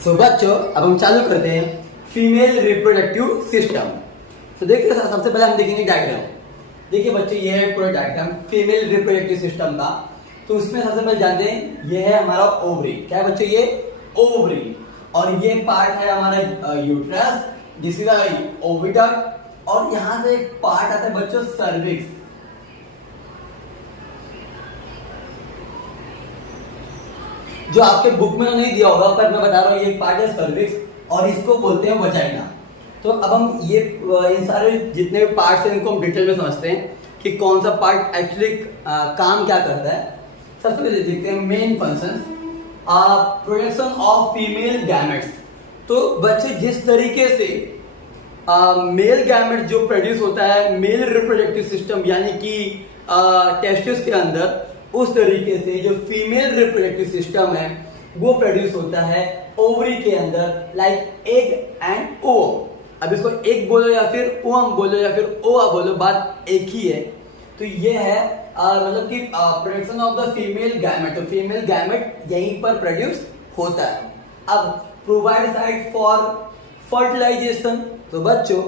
सो बच्चों अब हम चालू करते हैं फीमेल रिप्रोडक्टिव सिस्टम। तो देखिए सबसे पहले हम देखेंगे डायग्राम। देखिए बच्चे ये है पूरा डायग्राम फीमेल रिप्रोडक्टिव सिस्टम का। तो उसमें सबसे पहले जानते हैं ये है हमारा ओवरी। क्या है बच्चों? ये ओवरी। और ये पार्ट है हमारा यूट्रस, दिस इज ओविडक्ट। और यहाँ से एक पार्ट आता है बच्चों सर्विक्स। जो आपके बुक में नहीं दिया होगा पर मैं बता रहा हूँ, ये पार्ट है सर्विक्स और इसको बोलते हैं वजाइना। तो अब हम ये इन सारे जितने भी पार्ट्स हैं इनको हम डिटेल में समझते हैं कि कौन सा पार्ट एक्चुअली काम क्या करता है। सबसे पहले देखते हैं main functions, production of female gametes. तो बच्चे जिस तरीके से मेल गैमेट जो प्रोड्यूस होता है मेल रिप्रोडक्टिव सिस्टम यानी कि टेस्टिस के अंदर, उस तरीके से जो फीमेल रिप्रोडक्टिव सिस्टम है वो प्रोड्यूस होता है ओवरी के अंदर, लाइक एग एंड ओवम। अब इसको एग बोलो या फिर ओवम बोलो या फिर ओवा बोलो, बात एक ही है। तो ये है मतलब कि production of the female gamete. तो फीमेल गैमेट यहीं पर प्रोड्यूस होता है। अब प्रोवाइड साइट फॉर फर्टिलाइजेशन। तो बच्चों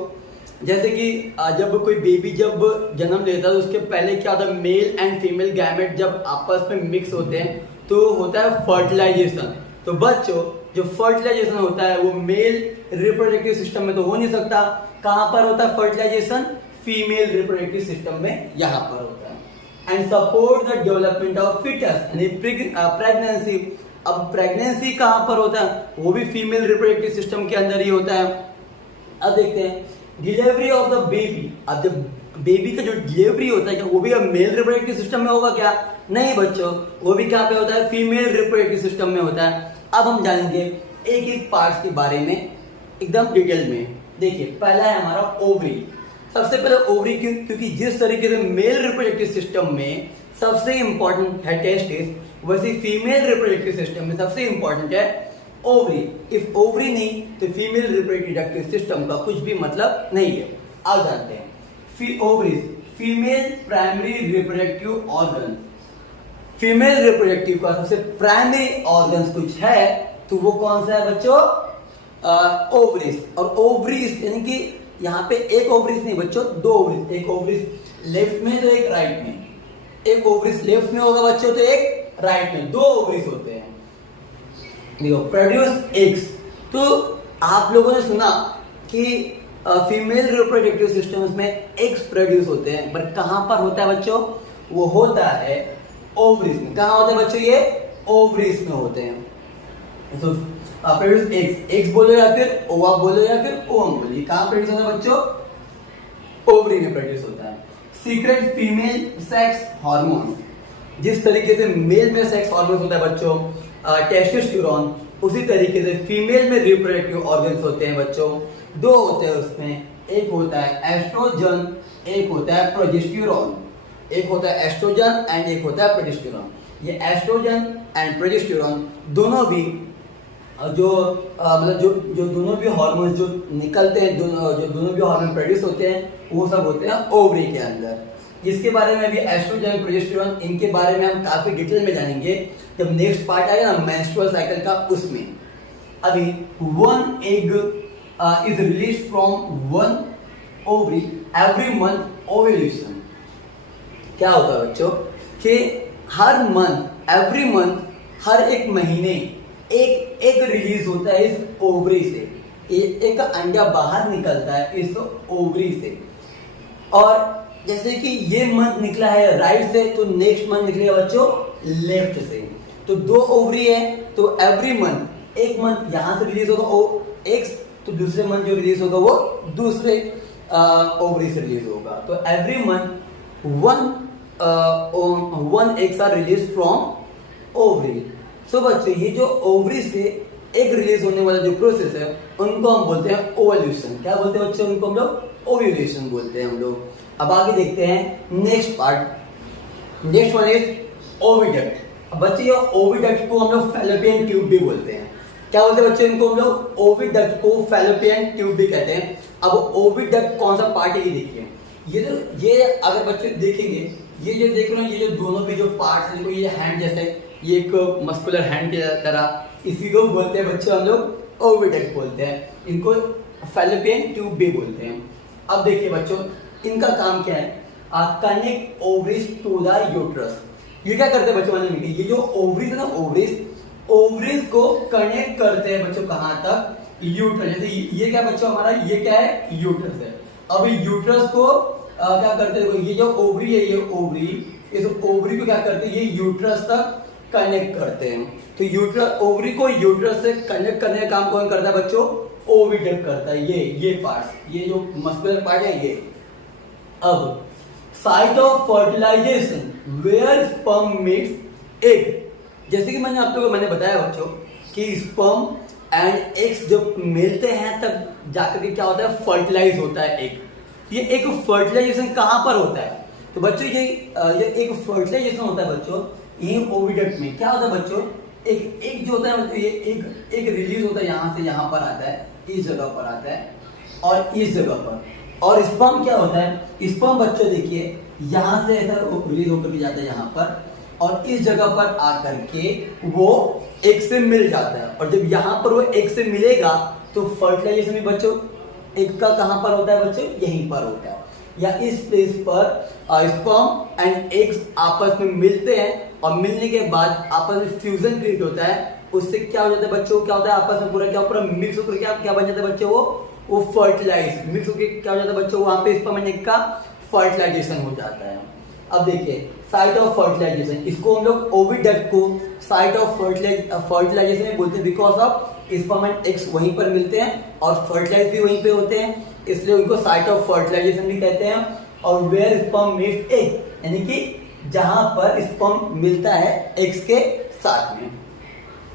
जैसे कि जब कोई बेबी जब जन्म लेता है तो उसके पहले क्या होता है, मेल एंड फीमेल गैमेट जब आपस में मिक्स होते हैं तो होता है फर्टिलाइजेशन। तो बच्चों जो फर्टिलाइजेशन होता है वो मेल रिप्रोडक्टिव सिस्टम में तो हो नहीं सकता। कहां पर होता है फर्टिलाइजेशन? फीमेल रिप्रोडक्टिव सिस्टम में यहां पर होता है। And support the development of fetus यानी प्रेगनेंसी। अब प्रेगनेंसी कहां पर होता है? वो भी फीमेल रिप्रोडक्टिव सिस्टम के अंदर ही होता है। अब देखते हैं डिलीवरी ऑफ द बेबी। अब जब बेबी का जो डिलीवरी होता है क्या वो भी अब मेल रिप्रोडक्टिव सिस्टम में होगा क्या? नहीं बच्चों, वो भी कहां पे होता है? फीमेल रिप्रोडक्टिव सिस्टम में होता है। अब हम जानेंगे एक एक पार्ट्स के बारे में एकदम डिटेल में। देखिए पहला है हमारा ओवरी। सबसे पहले ओवरी क्यों? क्योंकि जिस तरीके से मेल रिप्रोडक्टिव सिस्टम में सबसे इंपॉर्टेंट है टेस्टिस, वैसे फीमेल रिप्रोडक्टिव सिस्टम में सबसे इंपॉर्टेंट है ओवरी। इफ ओवरी नहीं तो फीमेल रिप्रोडक्टिव सिस्टम का कुछ भी मतलब नहीं है। अब जानते हैं ovaries female primary reproductive organ. Female reproductive का सबसे प्राइमरी ऑर्गन्स कुछ है तो वो कौन सा है बच्चों? ओवरीज। और ओवरीज यानी कि यहाँ पे एक ओवरीज नहीं बच्चों, दो ओवरीज। एक ओवरीज लेफ्ट में तो एक राइट में। एक ओवरीज लेफ्ट में होगा बच्चों तो एक राइट में, दो ओवरीज होते हैं। देखो प्रोड्यूस एग्स। तो आप लोगों ने सुना कि फीमेल रिप्रोडक्टिव सिस्टम्स में एग्स प्रोड्यूस होते हैं, पर कहां पर होता है बच्चों? वो होता है ओवरीज में। कहां होते हैं बच्चों? ये ओवरीज में होते हैं। तो प्रोड्यूस एग्स, एग्स बोलो या फिर ओवा बोलो या फिर ओवम बोलो, कहां प्रोड्यूस होता है बच्चों? ओवरी में प्रोड्यूस होता है। Secret female sex hormone. जिस तरीके से मेल में सेक्स हार्मोन होता है बच्चों टेस्टोस्टेरोन, उसी तरीके से फीमेल में रिप्रोडक्टिव ऑर्गन्स होते हैं बच्चों। दो होते हैं उसमें, एक होता है एस्ट्रोजन, एक होता है प्रोजेस्टेरोन। एक होता है एस्ट्रोजन एंड एक होता है प्रोजेस्टेरोन। ये एस्ट्रोजन एंड प्रोजेस्टेरोन दोनों भी जो मतलब जो दोनों भी हार्मोन्स जो निकलते हैं, जो दोनों भी हार्मोन प्रोड्यूस होते हैं वो सब होते हैं ओवरी के अंदर। इसके बारे में भी एस्ट्रोजन प्रोजेस्टेरोन इनके बारे में हम काफी डिटेल में जानेंगे जब नेक्स्ट पार्ट आएगा ना मेंस्ट्रुअल साइकिल का, उसमें। अभी one egg is release from one ovary every month ovulation. क्या होता है बच्चों कि हर मंथ एवरी मंथ हर एक महीने एक एग रिलीज होता है इस ओवरी से। एक अंडा बाहर निकलता है इस ओवरी से। और जैसे कि ये मंथ निकला है राइट से तो नेक्स्ट मंथ निकलेगा बच्चों लेफ्ट से। तो दो ओवरी है तो एवरी मंथ एक मंथ यहां से रिलीज होगा एग्स, तो दूसरे मंथ जो रिलीज होगा वो दूसरे ओवरी से रिलीज होगा। तो every month one eggs are release from ovary. So बच्चों ये जो ओवरी से एग रिलीज होने वाला जो प्रोसेस है उनको हम बोलते हैं ओवल्यूशन। क्या बोलते हैं बच्चों? उनको हम लोग ओव्यूलेशन बोलते हैं हम लोग। अब आगे देखते हैं next part. Next one is oviduct. बच्चे ये ओविडक्ट को हम लोग फैलोपियन ट्यूब भी बोलते हैं। क्या बोलते हैं बच्चे? इनको हम लोग ओविडक्ट को फैलोपियन ट्यूब भी कहते हैं। अब ओविडक्ट कौन सा पार्ट है ये देखिए। ये अगर बच्चे देखेंगे, ये जो देख रहे हैं ये जो दोनों भी जो पार्ट है, ये हैंड जैसे, ये एक मस्कुलर हैंड की तरह इसी को बोलते हैं बच्चों हम लोग ओविडक्ट बोलते हैं, इनको फैलोपियन ट्यूब भी बोलते हैं। अब देखिए बच्चों, इनका काम क्या है, connect ovaries to the uterus. ये क्या करते हैं बच्चों, मतलब ये जो ओवरीज है ना, ओवरीज को कनेक्ट करते हैं बच्चों कहाँ तक, यूट्रस। जैसे ये क्या बच्चों हमारा, ये क्या है, यूट्रस है। अब यूट्रस को क्या करते हैं, ये जो ओवरी है, ये ओवरी, इस ओवरी को क्या करते हैं, ये यूट्रस तक कनेक्ट करते हैं। तो यूट्रस, ओवरी को यूट्रस से कनेक्ट करने का काम कौन करता है बच्चों, ओविडक्ट करता है। ये पार्ट, ये जो मस्कुलर पार्ट है ये। अब site of fertilization where sperm meets egg, जैसे कि मैंने बताया बच्चों कि स्पर्म एंड एग्स जब मिलते हैं तब जाकर के क्या होता है, फर्टिलाइज होता है एग। ये एक फर्टिलाइजेशन कहाँ पर होता है, तो बच्चों ये एक फर्टिलाइजेशन होता है बच्चों यही ओविडक्ट में। क्या होता है बच्चों, एक जो होता है ये एक रिलीज होता है, यहाँ से यहाँ पर आता है, इस जगह पर आता है और इस जगह पर। और स्पर्म क्या होता है, स्पर्म बच्चों देखिए यहाँ से ऐसा रिलीज होकर के जाता है यहाँ पर, और इस जगह पर आकर के वो एग से मिल जाता है। और जब यहाँ पर वो एग से मिलेगा तो फर्टिलाइजेशन भी बच्चों एग का कहाँ पर होता है बच्चों, यहीं पर होता है, या इस प्लेस पर स्पर्म एंड एग्स आपस में मिलते हैं, और मिलने के बाद आपस में फ्यूजन क्रिएट होता है। उससे क्या हो जाता है बच्चों, क्या होता है आपस में पूरा मिक्स होकर क्या बन जाता है बच्चों, वो फर्टिलाइज मिक्स होकर क्या हो जाता है बच्चों, वहां पे स्पर्म एंड एग का फर्टिलाइजेशन हो जाता है। अब देखिए साइट ऑफ फर्टिलाइजेशन, इसको हम लोग ओविडक्ट को साइट ऑफ फर्टिलाइजेशन में बोलते हैं, because of sperm and eggs वहीं पर मिलते हैं और फर्टिलाइज भी वहीं पे होते हैं, इसलिए उनको साइट ऑफ फर्टिलाइजेशन भी कहते हैं। और वेयर स्पर्म मीट्स एग, यानी कि जहां पर स्पर्म मिलता है एग्स के साथ में।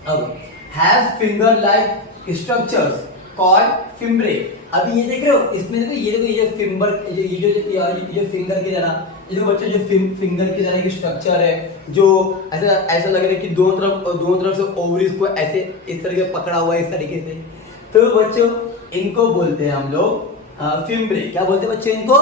अब has finger like structures called fimbriae. अभी ये देख रहे हो, इसमें देखो ये फिंगर, ये फिंगर की तरह, ये देखो बच्चों जो फिंगर की तरह की स्ट्रक्चर है, जो ऐसा लग रहा है कि दोनों तरफ से ओवरीज को ऐसे इस तरीके पकड़ा हुआ है, इस तरीके से। तो बच्चों इनको बोलते हैं हम लोग फिम्ब्रे। क्या बोलते हैं बच्चों, इनको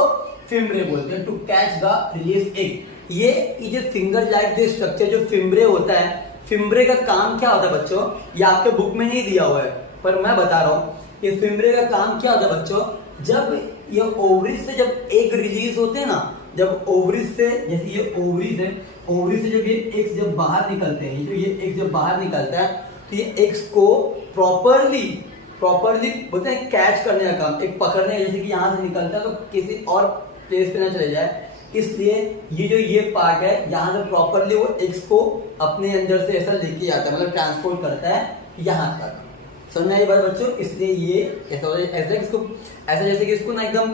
फिम्ब्रे बोलते हैं, to catch the release egg. ये जो फिंगर लाइक जो स्ट्रक्चर जो फिम्ब्रे होता है, फिम्ब्रे का काम क्या होता है बच्चों, ये आपके बुक में नहीं दिया हुआ है पर मैं बता रहा हूँ। ये फिम्ब्रे का काम क्या होता है बच्चों, जब ये ओवरीज से जब एग रिलीज होते हैं ना, जब ओवरीज से, जैसे ये ओवरीज है, ओवरीज से जब ये एग्स जब बाहर निकलते हैं, ये एग्स जब बाहर निकलता है तो ये एग्स को प्रॉपरली बोलते हैं कैच करने का काम, एक पकड़ने का, जैसे कि यहाँ से निकलता है तो किसी और प्लेस पे ना चले जाए, इसलिए ये पार्ट है, यहाँ से प्रॉपरली वो एग्स को अपने अंदर से ऐसा लेके आता है, मतलब ट्रांसपोर्ट करता है यहाँ तक। समझना ये बात बच्चों, इसलिए ये ऐसा जैसे कि इसको ना एकदम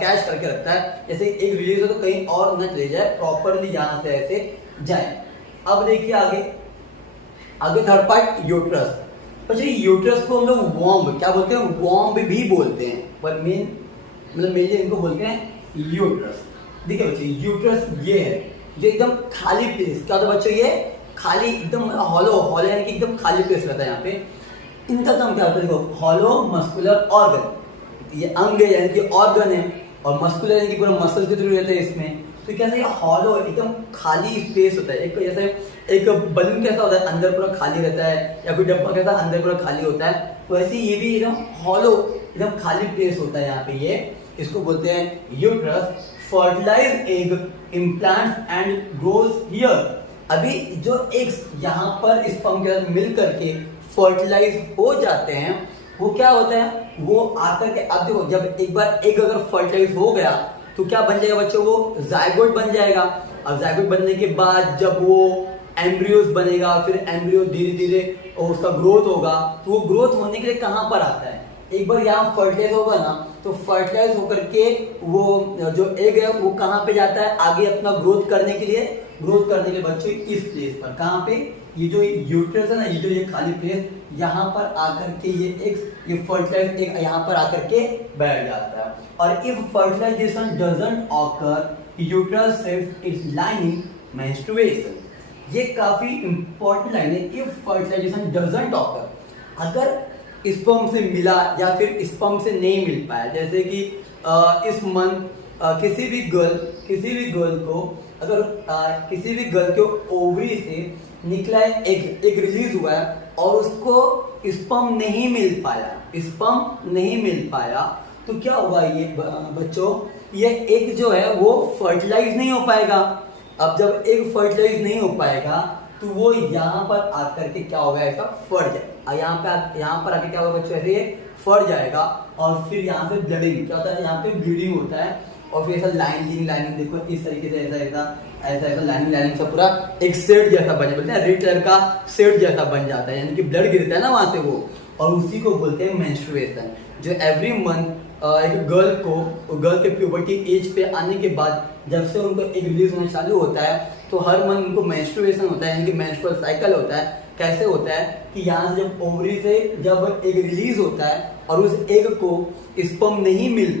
कैच करके रखता है, जैसे एक रिलीज हो तो कहीं और न चले जाए, प्रॉपरली यहाँ से ऐसे जाए। अब देखिए आगे थर्ड पार्ट यूट्रस। बच्चों यूट्रस को हम लोग वॉम्ब क्या बोलते हैं, वॉम्ब भी बोलते हैं, पर मेनली इनको बोलते हैं यूट्रस। देखिए बच्चों यूट्रस ये है जो एकदम खाली प्लेस, क्या होता है बच्चों, ये खाली एकदम हॉलो यानी कि एकदम खाली प्लेस रहता है यहाँ पे। इनका काम क्या होता है, देखो हॉलो मस्कुलर ऑर्गन, ये अंग है यानी कि ऑर्गन है, और मस्कुलर यानी कि पूरा मसल के थ्रू रहता है इसमें। तो कैसे ये हॉलो एकदम खाली स्पेस होता है, एक जैसे एक बलून कैसा होता है अंदर पूरा खाली रहता है, या कोई डब्बा कैसा अंदर पूरा खाली होता है, वैसे ये भी एकदम हॉलो एकदम खाली प्लेस होता है यहाँ पे। ये इसको बोलते हैं uterus. Fertilize egg implants and grows here. अभी जो एग्स यहाँ पर स्पर्म के साथ मिल करके फर्टिलाइज हो जाते हैं, वो क्या होता है, वो आकर के, अब देखो जब एक बार एग अगर फर्टिलाइज हो गया तो क्या बन जाएगा बच्चों, वो जायगोट बन जाएगा। अब जायगोट बनने के बाद जब वो एम्ब्रियोस बनेगा, फिर एम्ब्रियो धीरे धीरे उसका ग्रोथ होगा, तो वो ग्रोथ होने के लिए कहाँ पर आता है, एक बार यहाँ फर्टिलाइज होगा ना, तो फर्टिलाइज होकर के वो जो एग है वो कहाँ पे जाता है आगे अपना ग्रोथ करने के लिए बच्चों इस प्लेस पर, कहाँ पे, ये जो यूट्रस है ना, ये जो ये खाली प्लेस, यहाँ पर आकर के ये एग्स, ये फर्टिलाइज एग यहाँ पर आकर के बैठ जाता है। और if fertilization doesn't occur, uterus saves its lining menstruation. ये काफी इंपॉर्टेंट लाइन है, इफ फर्टिलाइजेशन डजंट ऑकर, अगर स्पर्म से मिला या फिर स्पर्म से नहीं मिल पाया, जैसे कि इस मंथ किसी भी गर्ल को अगर किसी भी गर्ल के ओवरी से निकला है एग रिलीज हुआ है, और उसको स्पर्म नहीं मिल पाया, तो क्या होगा ये बच्चों, ये एग जो है वो फर्टिलाइज नहीं हो पाएगा। अब जब एग फर्टिलाइज नहीं हो पाएगा तो वो यहाँ पर आकर के क्या होगा, ऐसा फट जाए, यहाँ पर आके क्या होगा बच्चों, ऐसे ये फट जाएगा और फिर यहाँ से ब्लीडिंग क्या होता है, यहाँ पे ब्लीडिंग होता है और फिर ऐसा लाइनिंग देखो इस तरीके से ऐसा लाइनिंग से पूरा एक सेट जैसा बन जाता है, रेड कलर का सेट जैसा बन जाता है, यानी कि ब्लड गिरता है ना वहां से वो, और उसी को बोलते हैं मेंस्ट्रुएशन। जो एवरी मंथ एक गर्ल के प्यूबर्टी एज पे आने के बाद जब से उनको एक रिलीज होना चालू होता है तो हर मंथ उनको मेंस्ट्रुएशन होता है, यानी कि मेंस्ट्रुअल साइकिल होता है। कैसे होता है कि यहाँ से जब ओवरी से जब एग रिलीज होता है और उस एग को स्पर्म नहीं मिल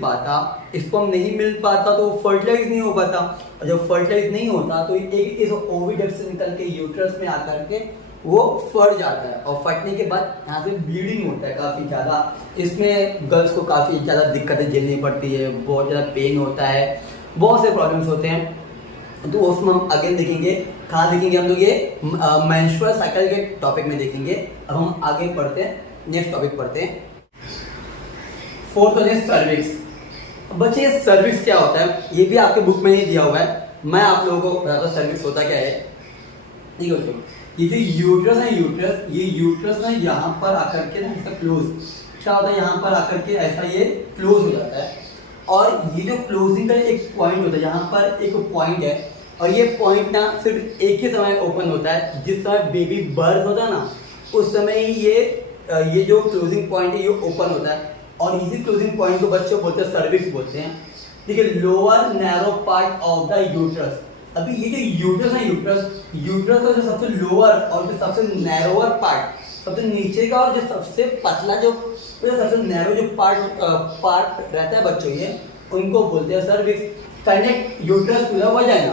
पाता तो वो फर्टिलाइज नहीं हो पाता, और जब फर्टिलाइज नहीं होता तो एग इस ओविडक्ट से निकल के यूट्रस में आकर के वो फट जाता है, और फटने के बाद यहाँ से ब्लीडिंग होता है काफी ज्यादा। इसमें गर्ल्स को काफी ज्यादा दिक्कतें झेलनी पड़ती है, बहुत ज्यादा पेन होता है, बहुत से प्रॉब्लम्स होते हैं। तो उसमें हम अगेन देखेंगे, कहाँ देखेंगे हम लोग, ये मेंस्ट्रुअल साइकिल के टॉपिक में देखेंगे। अब हम आगे पढ़ते हैं, नेक्स्ट टॉपिक पढ़ते हैं। फोर्थ है सर्विक्स। बच्चे ये सर्विक्स क्या होता है, ये भी आपके बुक में नहीं दिया हुआ है, मैं आप लोगों को बताता हूँ सर्विक्स होता क्या है। ठीक है, ये जो यूट्रस है, ये यूट्रस ना यहाँ पर आकर के ना ऐसा क्लोज, क्या होता है यहाँ पर आकर के ऐसा ये क्लोज हो जाता है, और ये जो क्लोजिंग का एक पॉइंट होता है, यहाँ पर एक पॉइंट है, और ये पॉइंट ना सिर्फ एक ही समय ओपन होता है, जिस समय बेबी बर्थ होता है ना उस समय ही ये जो क्लोजिंग पॉइंट है ये ओपन होता है, और इसी क्लोजिंग पॉइंट को बच्चों बोलते हैं सर्विक्स बोलते हैं। ठीक है, lower narrow part of the uterus. अभी ये जो यूट्रस है, यूट्रस का जो सबसे लोअर और जो सबसे नैरोअर पार्ट, सबसे नीचे का और जो सबसे पतला जो सबसे नैरो जो पार्ट रहता है बच्चों, ये उनको बोलते हैं cervix. Connect uterus to the vagina.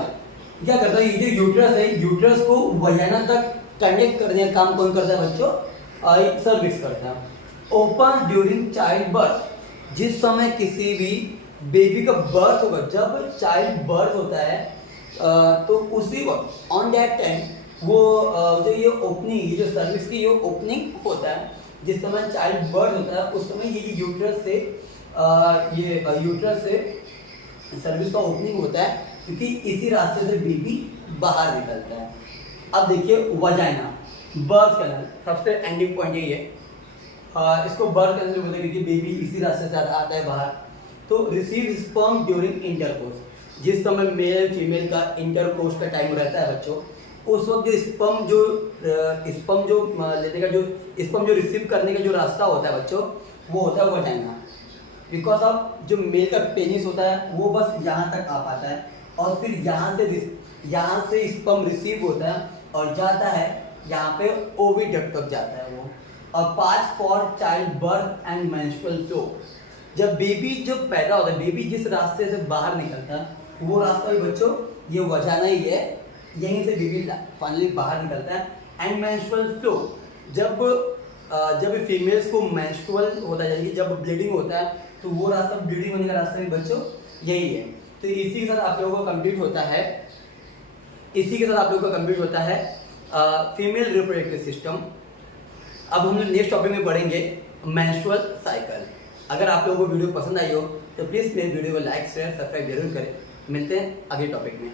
क्या करता है, ये जो यूट्रस है, यूट्रस को वजाइना तक कनेक्ट करने का काम कौन करता है बच्चों, सर्विक्स करता है। Open during child birth. जिस समय किसी भी बेबी का बर्थ होगा, जब चाइल्ड बर्थ होता है तो उसी वक्त ऑन दैट टाइम वो जो ये ओपनिंग, ये जो सर्विक्स की ये ओपनिंग होता है, जिस समय चाइल्ड बर्थ होता है उस समय ये यूट्रस से सर्विक्स का ओपनिंग होता है, क्योंकि इसी रास्ते से बेबी बाहर निकलता है। अब देखिए वजाइना, बर्थ कैनाल, सबसे एंडिंग पॉइंट यही है, इसको बर्थ कैनाल बोलते हैं क्योंकि बेबी इसी रास्ते से आता है बाहर। तो रिसीव स्पर्म ड्यूरिंग इंटरकोर्स। जिस समय मेल फीमेल का इंटरकोर्स का टाइम रहता है बच्चों, उस वक्त जो स्पर्म जो लेने का, जो स्पर्म जो रिसीव करने का जो रास्ता होता है बच्चों, वो होता है वजाइना। बिकॉज ऑफ जो मेल का पेनिस होता है वो बस यहाँ तक आ पाता है, और फिर यहाँ से स्पर्म रिसीव होता है और जाता है यहाँ पे ओविडक्ट तक जाता है वो, और pass for child birth and menstrual flow. जब बेबी जो पैदा होता है, बेबी जिस रास्ते से बाहर निकलता है वो रास्ता भी बच्चों ये वजाना ही है, यहीं से बेबी फाइनली बाहर निकलता है। एंड मेंस्ट्रुअल फ्लो, जब फीमेल्स को मेंस्ट्रुअल होता है, यानी जब ब्लीडिंग होता है तो वो रास्ता, ब्लीडिंग होने का रास्ता भी बच्चों यही है। तो इसी के साथ आप लोगों को कंप्लीट होता है फीमेल रिप्रोडक्टिव सिस्टम। अब हम नेक्स्ट टॉपिक में पढ़ेंगे मेंस्ट्रुअल साइकिल। अगर आप लोगों को वीडियो पसंद आई हो तो प्लीज़ मेरे वीडियो को लाइक शेयर सब्सक्राइब जरूर करें। मिलते हैं अगले टॉपिक में।